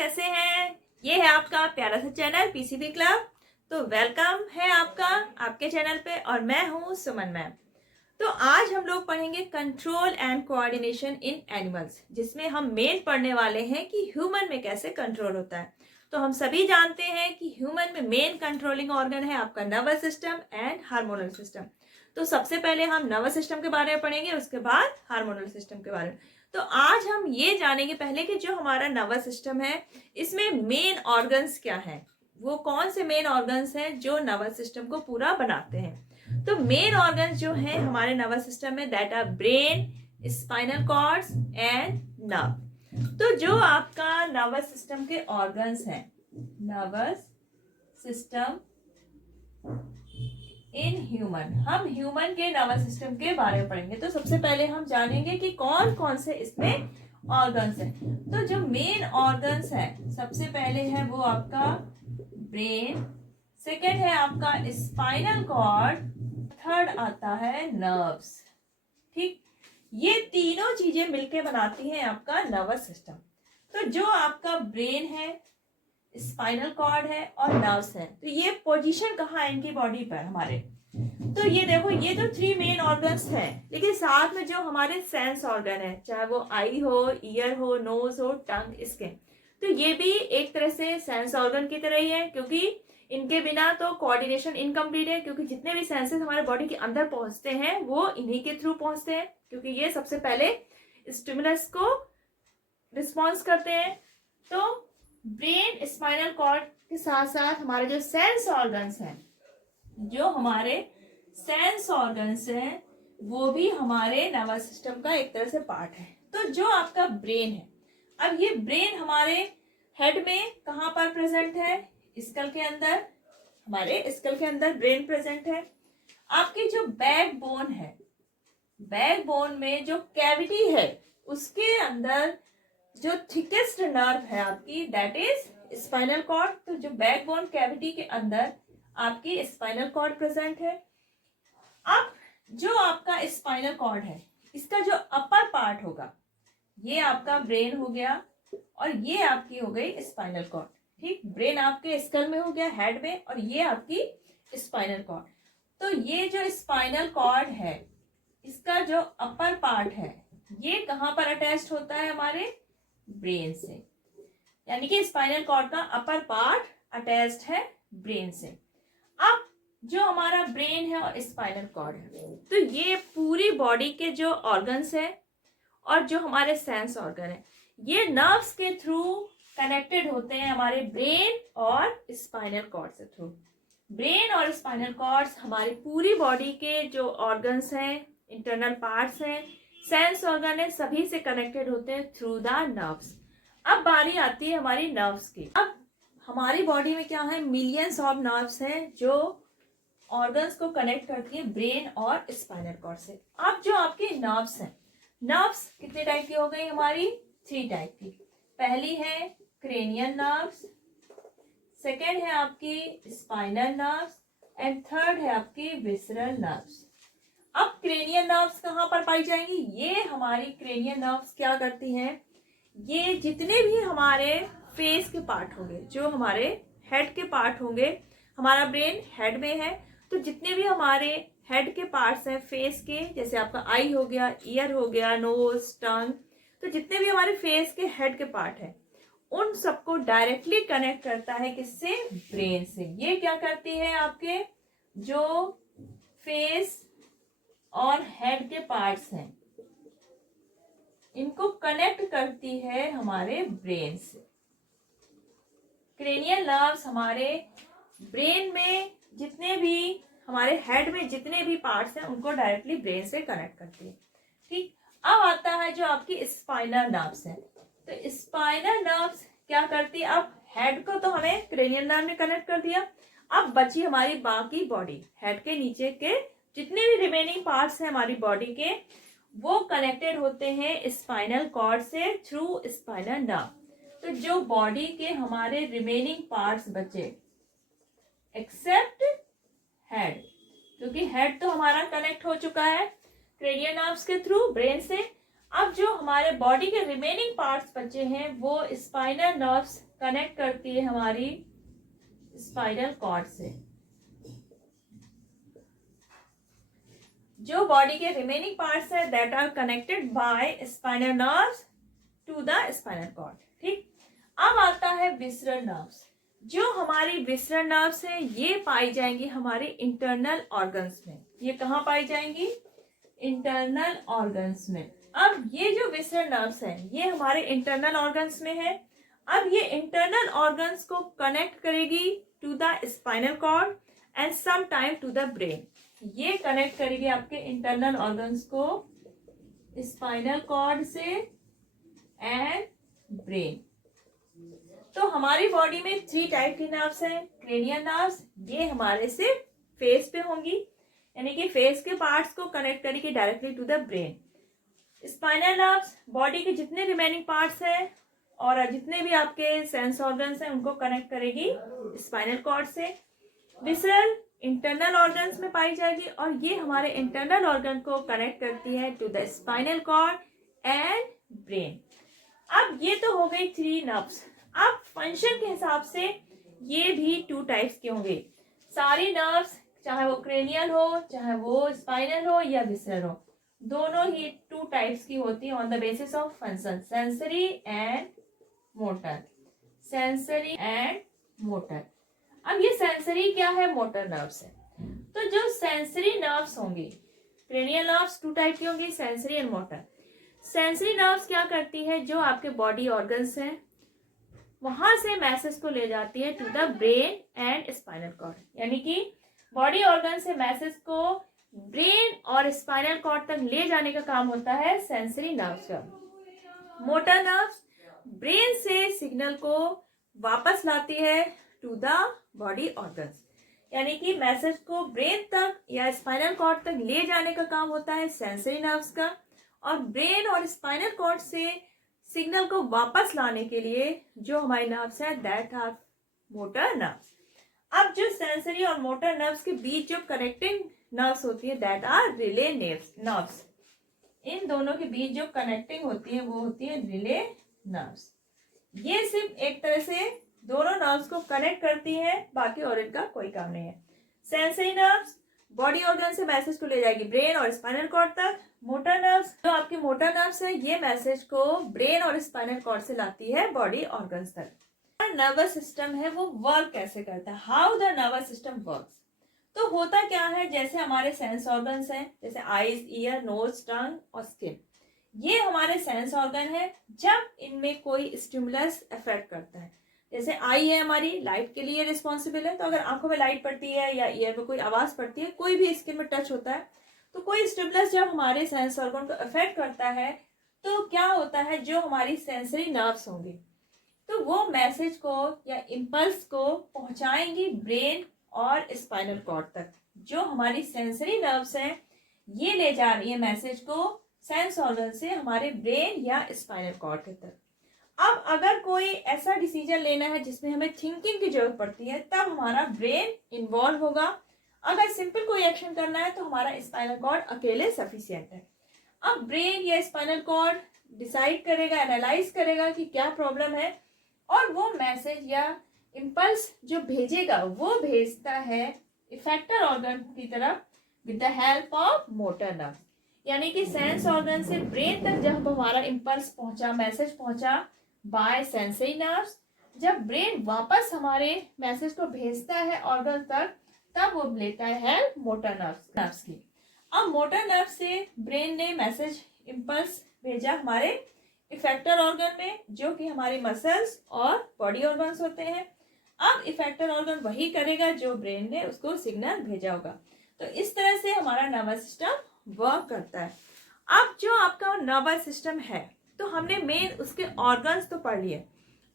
कैसे हैं? ये है आपका प्यारा सा चैनल पीसीबी क्लब। तो वेलकम है आपका आपके चैनल पे और मैं हूँ सुमन मैम। तो आज हम लोग पढ़ेंगे control and coordination in animals, जिसमें हम मेन पढ़ने वाले हैं कि ह्यूमन में कैसे कंट्रोल होता है। तो हम सभी जानते हैं कि ह्यूमन में मेन कंट्रोलिंग ऑर्गन है आपका nervous system and hormonal system. तो सबसे पहले हम नर्वस सिस्टम के बारे में पढ़ेंगे, उसके बाद हार्मोनल सिस्टम के बारे में। तो आज हम ये जानेंगे पहले कि जो हमारा नर्वस सिस्टम है इसमें मेन ऑर्गन्स क्या हैं, वो कौन से मेन ऑर्गन्स हैं जो नर्वस सिस्टम को पूरा बनाते हैं। तो मेन ऑर्गन्स जो हैं हमारे नर्वस सिस्टम में that are brain, spinal cords and nerve. तो जो आपका नर्वस सिस्टम के ऑर्गन्स हैं, नर्वस सिस्टम इन ह्यूमन, हम ह्यूमन के नर्वस सिस्टम के बारे में पढ़ेंगे। तो सबसे पहले हम जानेंगे कि कौन कौन से इसमें ऑर्गन्स हैं। तो जो मेन ऑर्गन्स है सबसे पहले है वो आपका ब्रेन, सेकेंड है आपका स्पाइनल कॉर्ड, थर्ड आता है नर्व्स। ठीक, ये तीनों चीजें मिलकर बनाती हैं आपका नर्वस सिस्टम। तो जो आपका ब्रेन है, स्पाइनल कॉर्ड है और नर्व्स है, तो ये पोजीशन कहाँ है इनकी बॉडी पर हमारे। तो ये देखो, ये तो थ्री मेन ऑर्गन्स हैं, लेकिन साथ में जो हमारे सेंस ऑर्गन है, चाहे वो आई हो, ईयर हो, नोज हो, टंग, स्किन, तो ये भी एक तरह से सेंस ऑर्गन की तरह ही है, क्योंकि इनके बिना तो कोऑर्डिनेशन इनकम्प्लीट है। क्योंकि जितने भी सेंसेस हमारे बॉडी के अंदर पहुंचते हैं वो इन्हीं के थ्रू पहुंचते हैं, क्योंकि ये सबसे पहले स्टिमुलस को रिस्पॉन्स करते हैं। तो ब्रेन, स्पाइनल कॉर्ड के साथ साथ हमारे जो सेंस ऑर्गन्स हैं, जो हमारे सेंस ऑर्गन्स हैं वो भी हमारे नर्वस सिस्टम का एक तरह से पार्ट है। तो जो आपका ब्रेन है, अब ये ब्रेन हमारे हेड में कहाँ पर प्रेजेंट है? स्कल के अंदर, हमारे स्कल के अंदर ब्रेन प्रेजेंट है। आपकी जो बैक बोन है, बैक बोन में जो कैविटी है उसके अंदर जो थिकेस्ट नर्व है आपकी, दैट इज स्पाइनल कॉर्ड। तो जो बैकबोन कैविटी के अंदर आपकी स्पाइनल कॉर्ड प्रेजेंट है। अब जो आपका स्पाइनल कॉर्ड है, इसका जो अपर पार्ट होगा, ये आपका ब्रेन हो गया और ये आपकी हो गई स्पाइनल कॉर्ड। ठीक, ब्रेन आपके स्कल में हो गया, हेड में, और ये आपकी स्पाइनल कॉर्ड। तो ये जो स्पाइनल कॉर्ड है, इसका जो अपर पार्ट है, ये कहाँ पर अटैच्ड होता है? हमारे ब्रेन से। यानी कि स्पाइनल कॉर्ड का अपर पार्ट अटैच्ड है ब्रेन से। अब जो हमारा ब्रेन है और स्पाइनल कॉर्ड है, तो ये पूरी बॉडी के जो ऑर्गन्स है और जो हमारे सेंस ऑर्गन है, ये नर्व्स के थ्रू कनेक्टेड होते हैं हमारे ब्रेन और स्पाइनल कॉर्ड से थ्रू। ब्रेन और स्पाइनल कॉर्ड्स हमारी पूरी बॉडी के जो ऑर्गन्स हैं, इंटरनल पार्ट्स हैं, सेंस ऑर्गन है, सभी से कनेक्टेड होते हैं थ्रू द नर्व्स। अब बारी आती है हमारी नर्व्स की। अब हमारी बॉडी में क्या है? मिलियंस ऑफ नर्व्स हैं जो ऑर्गन्स को कनेक्ट करती है ब्रेन और स्पाइनल कॉर्ड से। अब जो आपकी नर्व्स हैं, नर्व्स कितने टाइप की हो गई हमारी? 3 टाइप की। पहली है क्रेनियल नर्व्स, सेकेंड है आपकी स्पाइनल नर्व्स एंड थर्ड है आपकी विसरल नर्व्स। अब क्रेनियल नर्व्स कहाँ पर पाई जाएंगी? ये हमारी क्रेनियल नर्व्स क्या करती हैं? ये जितने भी हमारे फेस के पार्ट होंगे, जो हमारे हेड के पार्ट होंगे, हमारा ब्रेन हेड में है, तो जितने भी हमारे हेड के पार्ट्स हैं फेस के, जैसे आपका आई हो गया, ईयर हो गया, नोज, टंग, तो जितने भी हमारे फेस के हेड के पार्ट हैं, उन सबको डायरेक्टली कनेक्ट करता है किससे? ब्रेन से। ये क्या करती है? आपके जो फेस और हेड के पार्ट्स हैं, इनको कनेक्ट करती है हमारे ब्रेन से। क्रेनियल नर्व्स हमारे ब्रेन में जितने भी, हमारे हेड में जितने भी पार्ट्स हैं, उनको डायरेक्टली ब्रेन से कनेक्ट करती है। ठीक, अब आता है जो आपकी स्पाइनल नर्व्स है। तो स्पाइनल नर्व्स क्या करती है? अब हेड को तो हमें क्रेनियल नर्व ने कनेक्ट कर दिया, अब बची हमारी बाकी बॉडी, हेड के नीचे के जितने भी रिमेनिंग पार्ट्स हैं हमारी बॉडी के, वो कनेक्टेड होते हैं स्पाइनल कॉर्ड से थ्रू स्पाइनल नर्व। तो जो बॉडी के हमारे रिमेनिंग पार्ट्स बचे एक्सेप्ट हेड, क्योंकि हेड तो हमारा कनेक्ट हो चुका है क्रेनियल नर्व्स के थ्रू ब्रेन से, अब जो हमारे बॉडी के रिमेनिंग पार्ट्स बचे हैं वो स्पाइनल नर्व्स कनेक्ट करती है हमारी स्पाइनल कॉर्ड से। जो बॉडी के रिमेनिंग पार्ट्स है that are connected by spinal nerves to the spinal cord. ठीक, अब आता है विसरल नर्व्स। जो हमारी विसरल नर्व्स है ये पाई जाएंगी हमारे इंटरनल ऑर्गन्स में। ये कहाँ पाई जाएंगी? इंटरनल ऑर्गन्स में। अब ये जो विसरल नर्व्स है ये हमारे इंटरनल ऑर्गन्स में है। अब ये इंटरनल ऑर्गन्स को कनेक्ट करेगी to the spinal cord and some time to the brain. ये कनेक्ट करेगी आपके इंटरनल ऑर्गन्स को स्पाइनल कॉर्ड से एंड ब्रेन। तो हमारी बॉडी में 3 टाइप की नर्व्स हैं। क्रेनियल नर्व्स, ये हमारे से फेस पे होंगी, यानी कि फेस के पार्ट्स को कनेक्ट करेगी directly to the brain. Spinal nerves body के जितने रिमेनिंग पार्ट्स हैं और जितने भी आपके सेंस ऑर्गन्स हैं उनको कनेक्ट करेगी स्पाइनल कॉर्ड से। विसरल इंटरनल ऑर्गन्स में पाई जाएगी और ये हमारे इंटरनल ऑर्गन को कनेक्ट करती है to the spinal cord and brain. अब ये तो हो गई 3 नर्व्स। अब फंक्शन के हिसाब से ये भी 2 टाइप्स के होंगे। सारी नर्व्स, चाहे वो क्रेनियल हो, चाहे वो स्पाइनल हो या विसरल हो, दोनों ही 2 टाइप्स की होती है on the basis of function, sensory and motor. Sensory and motor. अब ये सेंसरी क्या है, मोटर नर्व्स है। तो जो सेंसरी नर्व्स होंगी, क्रेनियल नर्व्स 2 टाइप की होंगी, sensory and motor. Sensory nerves क्या करती है, जो आपके बॉडी ऑर्गन्स हैं वहां से मैसेज को ले जाती है to the brain and spinal cord, यानी कि बॉडी ऑर्गन से मैसेज को ब्रेन और स्पाइनल कॉर्ड तक ले जाने का काम होता है सेंसरी नर्व्स का। मोटर नर्व्स ब्रेन से सिग्नल को वापस लाती है टू द बॉडी ऑर्गन्स, यानी कि मैसेज को ब्रेन तक या स्पाइनल कॉर्ड तक ले जाने का काम होता है सेंसरी नर्व्स का। और ब्रेन और स्पाइनल कॉर्ड से सिग्नल को वापस लाने के लिए जो हमारी नर्व्स है दैट आर मोटर नर्व्स। अब जो सेंसरी और मोटर नर्व्स के बीच जो कनेक्टिंग नर्व्स होती है दैट आर रिले नर्व्स। इन दोनों के बीच जो कनेक्टिंग होती है वो होती है रिले नर्व्स। ये सिर्फ एक तरह से दोनों नर्व्स को कनेक्ट करती है, बाकी और इनका कोई काम नहीं है। सेंसरी नर्व्स बॉडी ऑर्गन से मैसेज को ले जाएगी ब्रेन और स्पाइनल कॉर्ड तक। मोटर नर्व्स, जो आपकी मोटर नर्व्स है, ये मैसेज को ब्रेन और स्पाइनल कॉर्ड से लाती है बॉडी ऑर्गन्स तक। नर्वस सिस्टम है वो वर्क कैसे करता है, how the nervous system works. तो होता क्या है, जैसे हमारे सेंस ऑर्गन्स हैं, जैसे आईज, ईयर, नोज, टंग और स्किन, ये हमारे सेंस ऑर्गन है। जब इनमें कोई स्टिमुलस इफेक्ट करता है, जैसे आई है हमारी, लाइट के लिए रिस्पॉन्सिबल है, तो अगर आंखों में लाइट पड़ती है या ईयर में कोई आवाज पड़ती है, कोई भी स्किन में टच होता है, तो कोई स्टिमुलस जब हमारे सेंस ऑर्गन को इफेक्ट करता है तो क्या होता है, जो हमारी सेंसरी नर्व्स होंगी तो वो मैसेज को या इम्पल्स को पहुंचाएंगी ब्रेन और स्पाइनल कॉर्ड तक। जो हमारी सेंसरी नर्व्स हैं ये ले जा रही है मैसेज को सेंस ऑर्गन से हमारे ब्रेन या स्पाइनल कॉर्ड तक। अब अगर कोई ऐसा डिसीजन लेना है जिसमें हमें थिंकिंग की जरूरत पड़ती है, तब हमारा ब्रेन इन्वॉल्व होगा। अगर सिंपल कोई एक्शन करना है तो हमारा स्पाइनल कॉर्ड अकेले सफिशिएंट है। अब ब्रेन या स्पाइनल कॉर्ड डिसाइड करेगा, एनालाइज करेगा कि क्या प्रॉब्लम है, और वो मैसेज या इम्पल्स जो भेजेगा वो भेजता है इफेक्टर ऑर्गन की तरफ with the help of motor nerve. यानी कि सेंस ऑर्गन से ब्रेन तक जब हमारा इम्पल्स पहुंचा, मैसेज पहुंचा बाय सेंसरी नर्व्स, जब ब्रेन वापस हमारे मैसेज को भेजता है ऑर्गन तक, तब वो लेता है हेल्प मोटर नर्व्स की। अब मोटर नर्व से ब्रेन ने मैसेज इम्पल्स भेजा हमारे इफेक्टर ऑर्गन में, जो कि हमारी मसल्स और बॉडी ऑर्गन्स होते हैं। अब इफेक्टर ऑर्गन वही करेगा जो ब्रेन ने उसको सिग्नल भेजा होगा। तो इस तरह से हमारा नर्वस सिस्टम वर्क करता है। अब जो आपका नर्वस सिस्टम है, तो हमने मेन उसके ऑर्गन्स तो पढ़ लिए।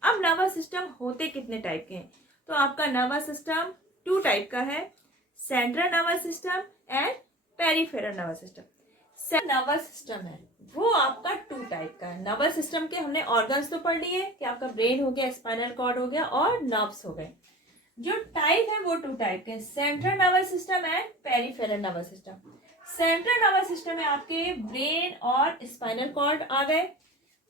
अब नर्वस सिस्टम होते कितने टाइप के हैं, तो आपका नर्वस सिस्टम 2 टाइप का है, central nervous system and peripheral nervous system. Nervous system है वो आपका 2 टाइप का है। नर्वस सिस्टम के हमने ऑर्गन्स तो पढ़ लिए कि आपका ब्रेन हो गया, स्पाइनल कॉर्ड हो गया और नर्व्स हो गए। जो टाइप है वो 2 टाइप के, central nervous system and peripheral nervous system. Central nervous system में आपके ब्रेन और स्पाइनल कॉर्ड आ गए।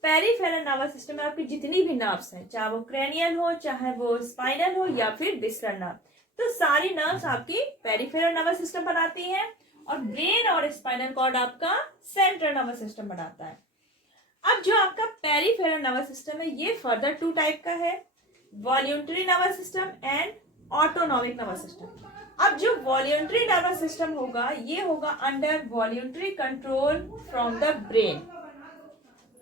पेरिफेरल नर्वस सिस्टम में आपकी जितनी भी नर्व्स हैं, चाहे वो क्रेनियल हो, चाहे वो स्पाइनल हो या फिर विसरल नर्व, तो सारी नर्व्स आपकी पेरिफेरल नर्वस सिस्टम बनाती हैं और ब्रेन और स्पाइनल कॉर्ड आपका सेंट्रल नर्वस सिस्टम बनाता है। अब जो आपका पेरिफेरल नर्वस सिस्टम है ये फर्दर टू टाइप का है, voluntary nervous system and autonomic nervous system. अब जो वॉल्यूंटरी नर्वस सिस्टम होगा ये होगा under voluntary control from the brain.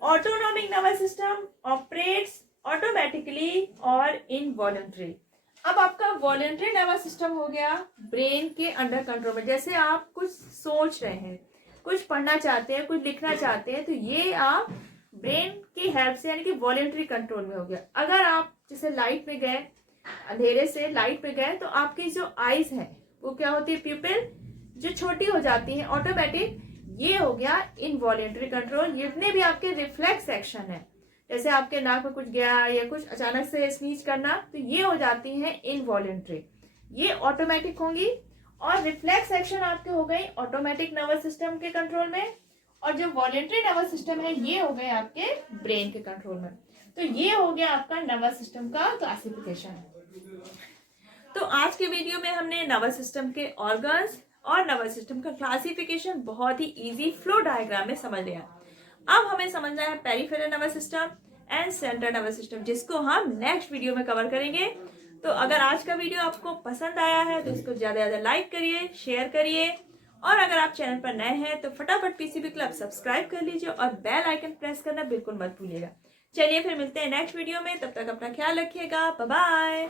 Autonomic nervous system operates automatically और इनवॉल्यूंटरी। अब आपका वॉल्यूंटरी नर्वस सिस्टम हो गया ब्रेन के अंडर कंट्रोल में। जैसे आप कुछ सोच रहे हैं, कुछ पढ़ना चाहते हैं, कुछ लिखना चाहते हैं, तो ये आप ब्रेन की हेल्प से यानी कि वॉल्यूंटरी कंट्रोल में हो गया। अगर आप जैसे लाइट में गए, अंधेरे से लाइट में गए, तो आपकी जो आईज है वो क्या होती है, प्यूपिल जो छोटी हो जाती है ऑटोमेटिक, ये हो गया इनवॉल्यूंटरी कंट्रोल। जितने भी आपके रिफ्लेक्स एक्शन है, जैसे आपके नाक में कुछ गया या कुछ अचानक से स्नीज करना, तो ये हो जाती है इनवॉल्यूंटरी, ये ऑटोमेटिक होंगी। और रिफ्लेक्स एक्शन आपके हो गई ऑटोमेटिक नर्वस सिस्टम के कंट्रोल में, और जो वॉल्यूंटरी नर्वस सिस्टम है ये हो गए आपके ब्रेन के कंट्रोल में। तो ये हो गया आपका नर्वस सिस्टम का क्लासिफिकेशन। तो आज के वीडियो में हमने नर्वस सिस्टम के ऑर्गन्स और नर्वस सिस्टम का क्लासिफिकेशन बहुत ही इजी फ्लो डायग्राम में समझ लिया। अब हमें समझना है peripheral nervous system and central nervous system, जिसको हम नेक्स्ट वीडियो में कवर करेंगे। तो अगर आज का वीडियो आपको पसंद आया है तो इसको ज्यादा से ज्यादा लाइक करिए, शेयर करिए, और अगर आप चैनल पर नए हैं तो फटाफट पीसीबी क्लब सब्सक्राइब कर लीजिए और बेल आइकन प्रेस करना बिल्कुल मत भूलिएगा। चलिए फिर मिलते हैं नेक्स्ट वीडियो में, तब तक अपना ख्याल रखिएगा, बाय बाय।